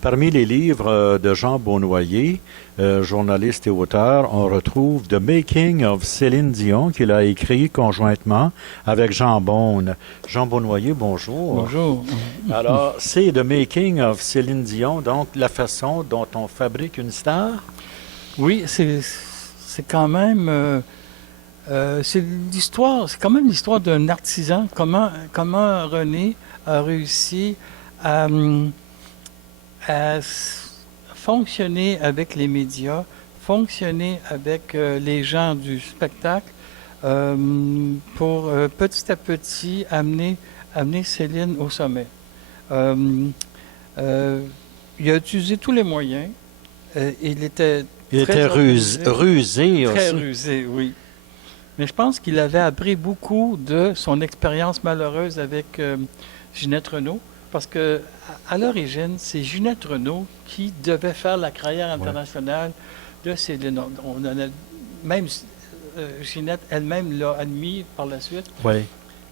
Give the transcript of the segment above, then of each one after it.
Parmi les livres de Jean Beaunoyer, journaliste et auteur, on retrouve The Making of Céline Dion, qu'il a écrit conjointement avec Jean Beaune. Jean Beaunoyer, bonjour. Bonjour. Alors, c'est The Making of Céline Dion, donc la façon dont on fabrique une star? Oui, c'est quand même c'est l'histoire, c'est quand même l'histoire d'un artisan. Comment René a réussi à fonctionner avec les médias, fonctionner avec les gens du spectacle pour petit à petit amener Céline au sommet. Il a utilisé tous les moyens. Il était rusé très aussi. rusé, oui. Mais je pense qu'il avait appris beaucoup de son expérience malheureuse avec Ginette Renault, parce que à l'origine, c'est Ginette Renault qui devait faire la carrière internationale de Céline. On en a, même Ginette elle-même l'a admis par la suite. Oui. Elle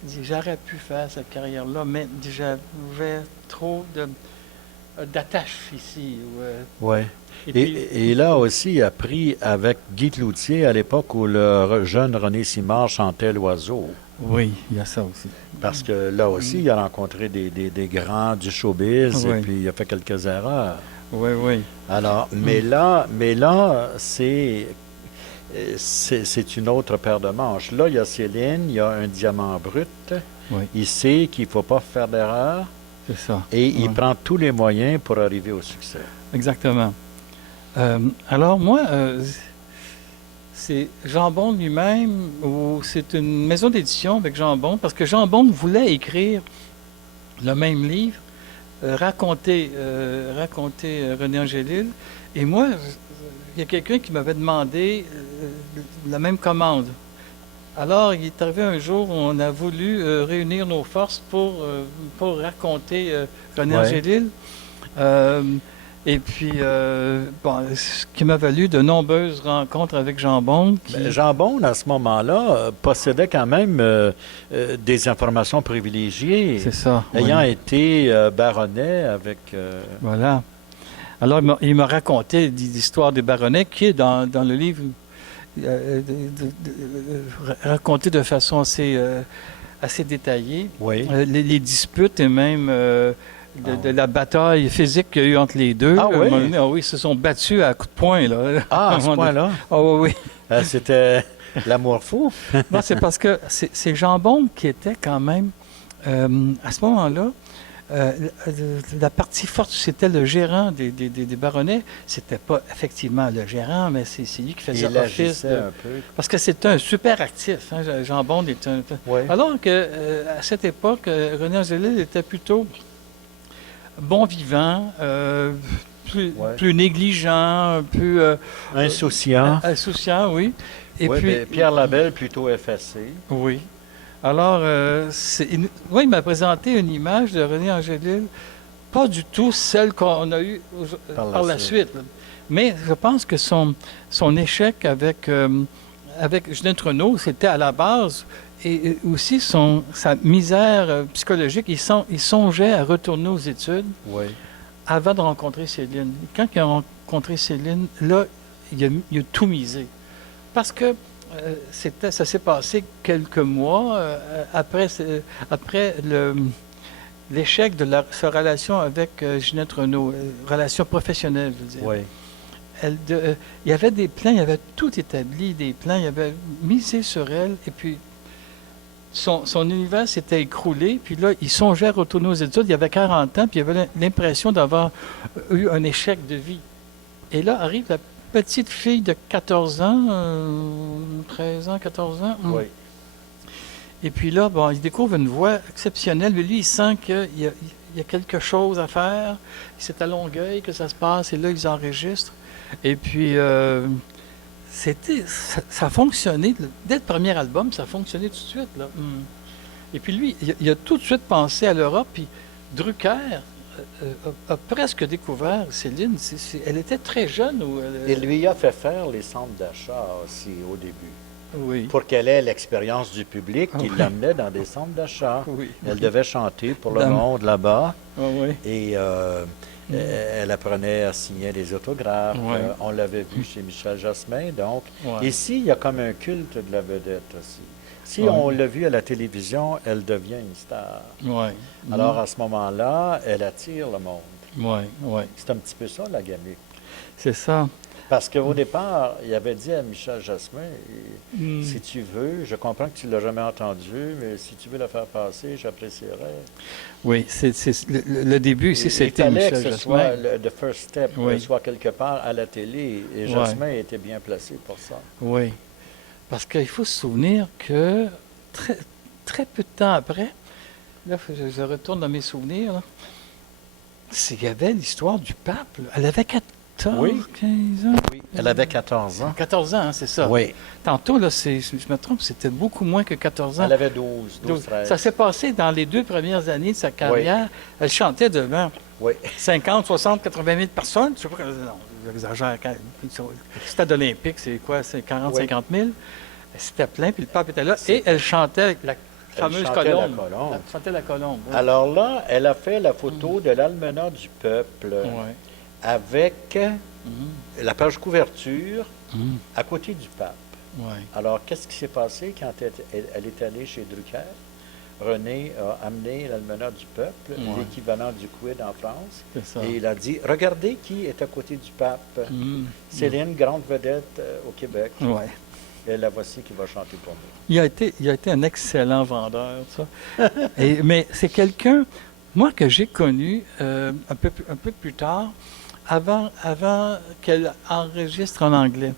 dit, j'aurais pu faire cette carrière-là, mais j'avais trop d'attaches ici. Oui. Puis, Et là aussi, il a pris avec Guy Cloutier à l'époque où le jeune René Simard chantait L'Oiseau. Oui, il y a ça aussi. Parce que là aussi, il a rencontré des grands du showbiz et puis il a fait quelques erreurs. Oui, oui. Alors, mais là, c'est une autre paire de manches. Là, il y a Céline, il y a un diamant brut. Oui. Il sait qu'il ne faut pas faire d'erreur. C'est ça. Et il prend tous les moyens pour arriver au succès. Exactement. Alors, moi, c'est Jean Beaune lui-même, ou c'est une maison d'édition avec Jean Beaune, parce que Jean Beaune voulait écrire le même livre, raconter René Angélil. Et moi, il y a quelqu'un qui m'avait demandé la même commande. Alors, il est arrivé un jour où on a voulu réunir nos forces pour raconter René Angélil. Et puis, ce qui m'a valu de nombreuses rencontres avec Jean Beaune. Jean Beaune, à ce moment-là, possédait quand même des informations privilégiées. C'est ça. Ayant été baronnet avec... Voilà. Alors, il m'a raconté l'histoire des baronnets qui est dans le livre raconté de façon assez détaillée. Oui. Les disputes et même... de la bataille physique qu'il y a eu entre les deux. Ah oui? Oui, ils se sont battus à coups de poing. Là. Ah, à ce point-là? Ah oui, oui. C'était l'amour fou? Non, c'est parce que c'est Jean Beaune qui était quand même, à ce moment-là, la partie forte, c'était le gérant des baronnets. C'était pas effectivement le gérant, mais c'est lui qui faisait l'office. Un peu. Parce que c'était un super actif. Hein, Jean Beaune était un... Oui. Alors que à cette époque, René Angélil était plutôt bon vivant, plus négligent, plus... insouciant. Insouciant, oui. Et puis Pierre Labelle, plutôt effacé. Oui. Alors, il m'a présenté une image de René Angélil, pas du tout celle qu'on a eue par la suite. Mais je pense que son échec avec Ginette Renault, c'était à la base... Et aussi sa misère psychologique, il songeait à retourner aux études avant de rencontrer Céline. Quand il a rencontré Céline, là, il a tout misé. Parce que ça s'est passé quelques mois après l'échec de sa relation avec Ginette Renault, relation professionnelle, je veux dire. Oui. Il y avait des plans, il y avait tout établi, des plans, il avait misé sur elle, et puis son univers s'était écroulé, puis là, il songeait à retourner aux études. Il avait 40 ans, puis il avait l'impression d'avoir eu un échec de vie. Et là arrive la petite fille de 14 ans, 13 ans, 14 ans. Oui. Et puis là, il découvre une voix exceptionnelle. Lui, il sent qu'il y a quelque chose à faire. C'est à Longueuil que ça se passe, et là, ils enregistrent. Et puis... ça a fonctionné. Dès le premier album, ça a fonctionné tout de suite. Là. Et puis lui, il a tout de suite pensé à l'Europe. Puis Drucker a presque découvert Céline. Elle était très jeune. Il lui a fait faire les centres d'achat aussi au début. Oui. Pour qu'elle ait l'expérience du public qui l'amenait dans des centres d'achat. Oui. Elle devait chanter pour le monde là-bas. Oui. Et Elle apprenait à signer des autographes. Ouais. On l'avait vu chez Michel Jasmin. Donc, Ouais. ici, il y a comme un culte de la vedette aussi. Si Ouais. on l'a vu à la télévision, elle devient une star. Oui. Alors, à ce moment-là, elle attire le monde. Oui, oui. C'est un petit peu ça, la gamique. C'est ça. Parce qu'au départ, il avait dit à Michel Jasmin, Mm. si tu veux, je comprends que tu ne l'as jamais entendu, mais si tu veux le faire passer, j'apprécierais. Oui, le début ici, Il c'était fallait Michel que ce Jasmin. soit le first step, Oui. soit quelque part à la télé. Et Ouais. Jasmin était bien placé pour ça. Oui. Parce qu'il faut se souvenir que très, très peu de temps après, là, je retourne dans mes souvenirs, là, il y avait l'histoire du pape. Là. Elle avait 14, Oui. 15 ans. Oui. Elle avait 14 ans. 14 ans, hein, c'est ça. Oui. Tantôt, là, je me trompe, c'était beaucoup moins que 14 ans. Elle avait 12, 13. Ça s'est passé dans les 2 premières années de sa carrière. Elle chantait devant Oui. 50, 60, 80 000 personnes. Je sais pas, non, j'exagère. Stade olympique, c'est quoi? C'est 40, Oui. 50 000. C'était plein, puis le pape était là. Et elle chantait avec la fameuse chantait colombe. la colombe. Elle chantait la colombe. Oui. Alors là, elle a fait la photo de l'almanach du peuple Ouais. avec Mhm. la page couverture Mhm. à côté du pape. Ouais. Alors, qu'est-ce qui s'est passé quand elle est allée chez Drucker? René a amené l'almanach du peuple, Ouais. l'équivalent du Quid en France, C'est ça. et il a dit, regardez qui est à côté du pape. Mhm. Céline, grande vedette au Québec. Ouais. Et la voici qui va chanter pour nous. Il a été un excellent vendeur, ça. Mais c'est quelqu'un, moi, que j'ai connu un peu plus tard, avant qu'elle enregistre en anglais.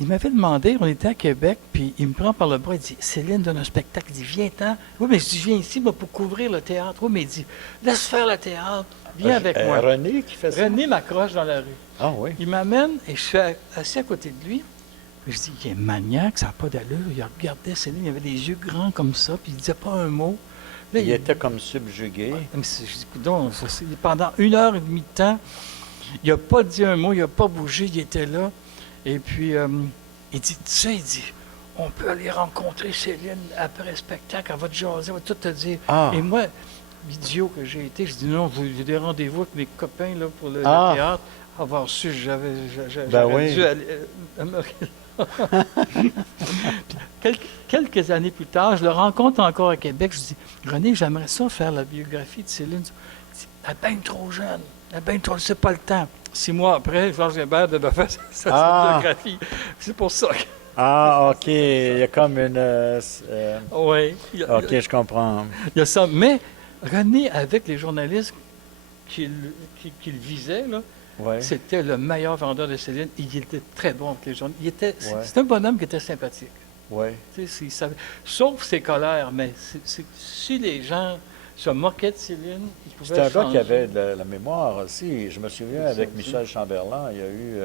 Il m'avait demandé, on était à Québec, puis il me prend par le bras, il dit, Céline donne un spectacle, il dit, viens-t'en. Oui, mais je dis, viens ici, moi, pour couvrir le théâtre. Oui, mais il dit, laisse faire le théâtre, viens avec moi. René qui fait ça? René m'accroche dans la rue. Ah oui. Il m'amène et je suis assis à côté de lui. Puis je dis, il est maniaque, ça n'a pas d'allure. Il regardait Céline, il avait des yeux grands comme ça, puis il ne disait pas un mot. Là, Il était comme subjugué. je dis, coudonc, pendant 1h30 de temps, il n'a pas dit un mot, il n'a pas bougé, il était là. Et puis, il dit, tu sais, il dit, on peut aller rencontrer Céline après le spectacle, elle va te jaser, elle va tout te dire. Ah. Et moi, l'idiot que j'ai été, je dis, non, j'ai des rendez-vous avec mes copains là, pour le Ah. théâtre. Avoir su, j'avais oui. dû aller. Quelques années plus tard, je le rencontre encore à Québec. Je dis, René, j'aimerais ça faire la biographie de Céline. Il dit, elle est bien trop jeune. Elle est bien trop, c'est pas le temps. 6 mois après, Georges Hébert devait faire sa biographie. C'est pour ça que. Ah, OK. Il y a comme une... Oui. OK, je comprends. Il y a ça. Mais René, avec les journalistes qu'il visait, là, Ouais. c'était le meilleur vendeur de Céline. Il était très bon avec les gens. Ouais. C'est un bonhomme qui était sympathique. Oui. Tu sais, il savait- sauf ses colères, mais si les gens se moquaient de Céline, ils pouvaient C'est un gars qui changer. avait de la mémoire aussi. Je me souviens, C'est avec ça, Michel Chamberlain, il y a eu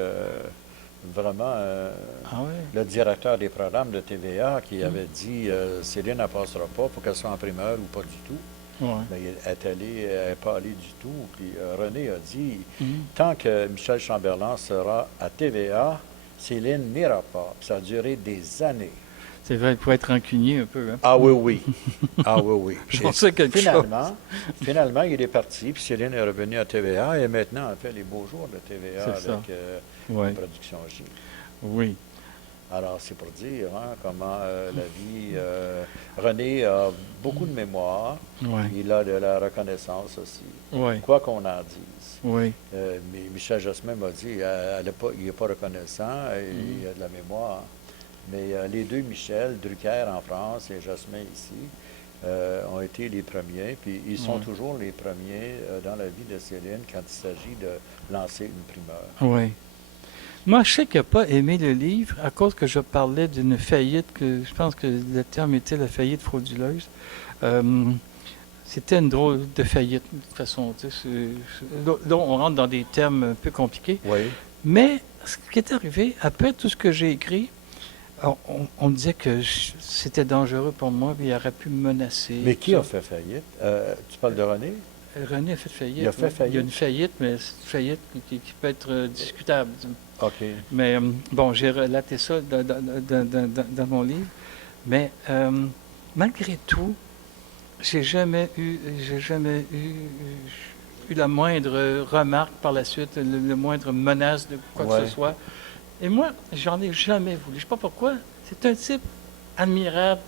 vraiment Ah ouais. le directeur des programmes de TVA qui avait dit Céline ne passera pas, il faut qu'elle soit en primeur ou pas du tout. Ouais. Mais elle n'est pas allée du tout. Puis René a dit Mhm. tant que Michel Chamberlain sera à TVA, Céline n'ira pas. Puis ça a duré des années. C'est vrai, il pourrait être rancunier un peu. Hein? Ah oui, oui. Ah oui, oui. J'en Et sais quelque finalement, il est parti, puis Céline est revenue à TVA, et maintenant, elle fait les beaux jours de TVA C'est ça. avec Ouais. Production J. Oui. Alors, c'est pour dire comment la vie... René a beaucoup de mémoire, Oui. il a de la reconnaissance aussi, Oui. quoi qu'on en dise. Oui. Mais Michel Jasmin m'a dit, il n'est pas reconnaissant, il a de la mémoire. Mais les deux Michel, Drucker en France et Jasmin ici, ont été les premiers, puis ils sont toujours les premiers dans la vie de Céline quand il s'agit de lancer une primeur. Oui. Moi, je sais qu'il n'a pas aimé le livre à cause que je parlais d'une faillite, que je pense que le terme était la faillite frauduleuse. C'était une drôle de faillite, de toute façon. Tu sais, là, on rentre dans des termes un peu compliqués. Oui. Mais ce qui est arrivé, après tout ce que j'ai écrit, on me disait que c'était dangereux pour moi, puis il aurait pu me menacer. Mais qui tout a ça. fait faillite? Tu parles de René? René a fait faillite. Il a fait oui. faillite? Il y a une faillite, mais c'est une faillite qui peut être discutable. Disons. OK. Mais bon, j'ai relaté ça dans mon livre. Mais malgré tout, j'ai jamais eu eu la moindre remarque par la suite, le moindre menace de quoi que ce soit. Et moi, j'en ai jamais voulu. Je ne sais pas pourquoi. C'est un type admirable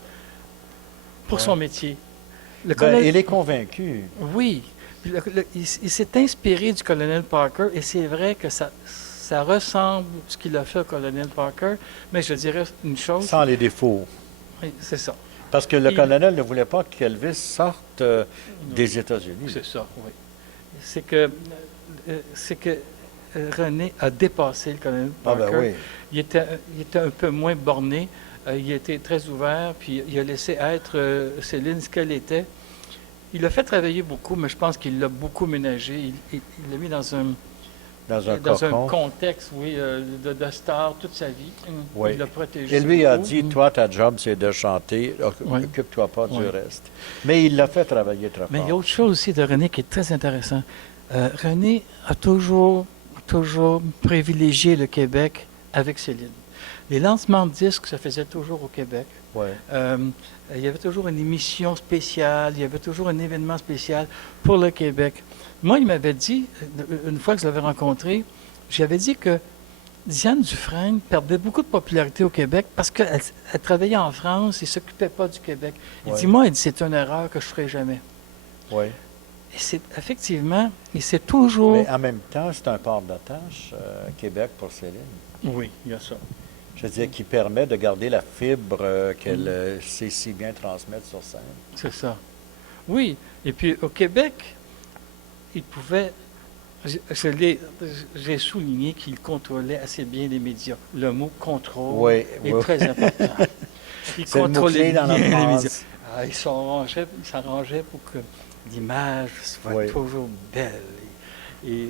pour son métier. Il est convaincu. Oui. Il s'est inspiré du colonel Parker et c'est vrai que ça ressemble à ce qu'il a fait au colonel Parker, mais je dirais une chose. Sans les défauts. Oui, c'est ça. Parce que le colonel ne voulait pas qu'Elvis sorte des États-Unis. C'est ça, oui. C'est que René a dépassé le colonel Parker. Ah ben oui. Il était un peu moins borné. Il était très ouvert, puis il a laissé être Céline ce qu'elle était. Il l'a fait travailler beaucoup, mais je pense qu'il l'a beaucoup ménagé. Il l'a mis dans un contexte, oui, de star toute sa vie. Oui. Il l'a protégé. Et lui a dit, toi, ta job, c'est de chanter. Occupe-toi pas du reste. Mais il l'a fait travailler très fort. Mais il y a autre chose aussi de René qui est très intéressant. René a toujours privilégié le Québec avec Céline. Les lancements de disques se faisaient toujours au Québec. Ouais. Il y avait toujours une émission spéciale, il y avait toujours un événement spécial pour le Québec. Moi, il m'avait dit, une fois que je l'avais rencontré, j'avais dit que Diane Dufresne perdait beaucoup de popularité au Québec parce qu'elle travaillait en France et ne s'occupait pas du Québec. Il dit, moi, c'est une erreur que je ne ferai jamais. Oui. Et c'est effectivement, et c'est toujours... Mais en même temps, c'est un port d'attache, Québec, pour Céline. Oui, il y a ça. Je veux dire, qui permet de garder la fibre qu'elle sait si bien transmettre sur scène. C'est ça. Oui. Et puis, au Québec, il pouvait... J'ai souligné qu'il contrôlait assez bien les médias. Le mot « contrôle » est très important. Il contrôlait bien les médias. Il s'arrangeait pour que l'image soit toujours belle.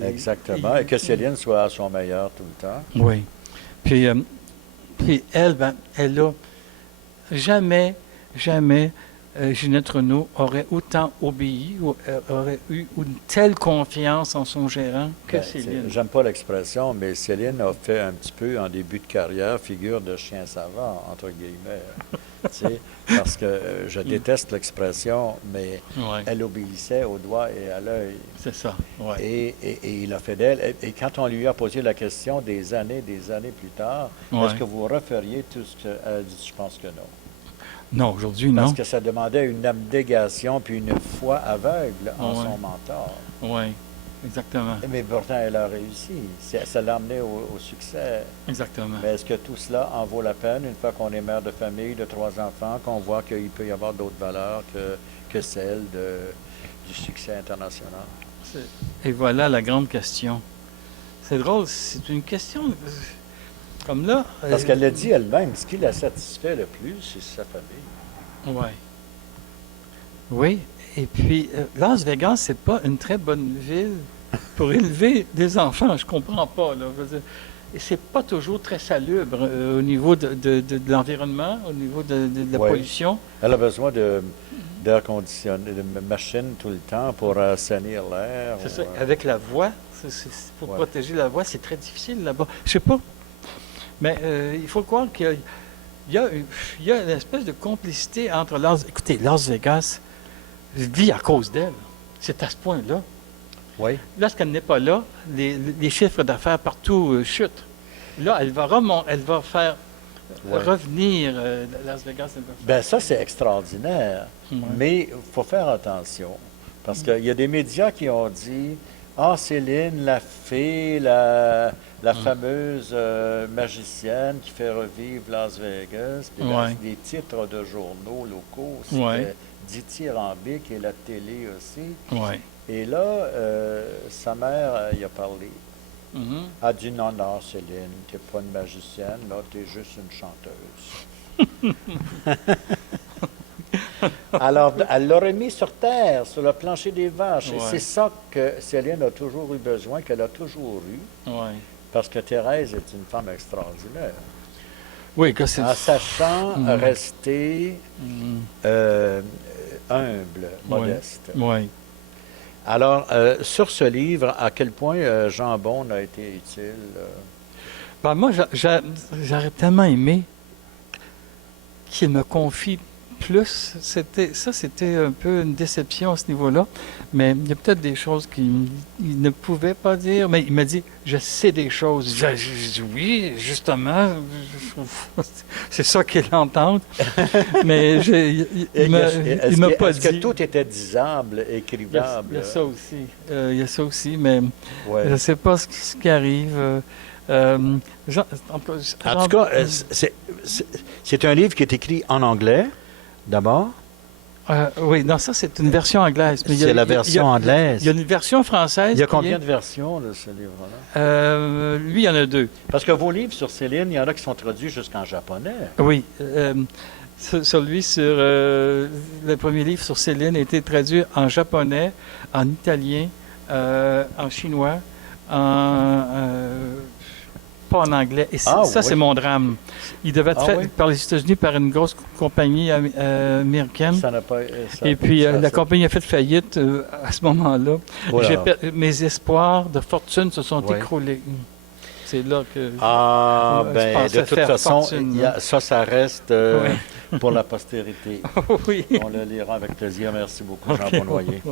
Exactement. Et que Céline soit à son meilleur tout le temps. Oui. Puis elle, elle a jamais, Ginette Renault aurait autant obéi, ou aurait eu une telle confiance en son gérant que Céline. J'aime pas l'expression, mais Céline a fait un petit peu, en début de carrière, figure de chien savant, entre guillemets. Parce que je déteste l'expression, mais elle obéissait au doigt et à l'œil. C'est ça, oui. Et il a fait d'elle. Et quand on lui a posé la question des années plus tard, est-ce que vous referiez tout ce qu'elle a dit? Je pense que non. Non, aujourd'hui, non. Parce que ça demandait une abnégation puis une foi aveugle en son mentor. Oui, exactement. Mais pourtant, elle a réussi. Ça l'a amené au succès. Exactement. Mais est-ce que tout cela en vaut la peine une fois qu'on est mère de famille de 3 enfants, qu'on voit qu'il peut y avoir d'autres valeurs que celles du succès international? Et voilà la grande question. C'est drôle, c'est une question... Comme là... Parce qu'elle l'a dit elle-même, ce qui la satisfait le plus, c'est sa famille. Oui. Oui. Et puis, Las Vegas, c'est pas une très bonne ville pour élever des enfants. Je comprends pas, là. Et c'est pas toujours très salubre au niveau de l'environnement, au niveau de la pollution. Elle a besoin d'air conditionné, de machines tout le temps pour assainir l'air. C'est ça. Avec la voix, pour protéger la voix, c'est très difficile là-bas. Je sais pas. Mais il faut croire qu'il y a une espèce de complicité entre Las Vegas vit à cause d'elle. C'est à ce point-là. Oui. Lorsqu'elle n'est pas là, les chiffres d'affaires partout chutent. Là, elle va faire revenir Las Vegas. Bien, ça, c'est extraordinaire. Mais il faut faire attention. Parce qu'il y a des médias qui ont dit « Ah, Céline, la fée, la fameuse magicienne qui fait revivre Las Vegas. » Puis des titres de journaux locaux, c'était dithyrambique et la télé aussi. Et là, sa mère y a parlé. A dit non, Céline, tu n'es pas une magicienne, là, tu es juste une chanteuse. Alors, elle l'aurait mis sur terre, sur le plancher des vaches. Et c'est ça que Céline a toujours eu besoin, qu'elle a toujours eu. Parce que Thérèse est une femme extraordinaire. Oui, que c'est... En sachant rester humble, modeste. Alors, sur ce livre, à quel point Jean Beaune a été utile? Moi, j'aurais tellement aimé qu'il me confie plus. C'était un peu une déception à ce niveau-là. Mais il y a peut-être des choses qu'il ne pouvait pas dire. Mais il m'a dit, je sais des choses. J'ai dit, oui, justement, c'est ça qu'il entend. Mais il m'a pas dit. Est-ce que tout était disable, écrivable? Il y a ça aussi. Il y a ça aussi, mais Ouais. je ne sais pas ce qui arrive. En tout cas, c'est un livre qui est écrit en anglais, d'abord. Oui, non, ça, c'est une version anglaise. C'est la version anglaise. Il y a une version française. Il y a combien de versions de ce livre-là? Lui, il y en a 2. Parce que vos livres sur Céline, il y en a qui sont traduits jusqu'en japonais. Oui. Celui sur le premier livre sur Céline a été traduit en japonais, en italien, en chinois, pas en anglais. Et ça, oui. c'est mon drame. Il devait être fait par les États-Unis par une grosse compagnie américaine. Ça n'a pas, et puis, la compagnie a fait faillite à ce moment-là. Voilà. Mes espoirs de fortune se sont écroulés. C'est là que de toute façon, ça reste pour la postérité. Oui. On le lira avec plaisir. Merci beaucoup, Jean Bonnoyer.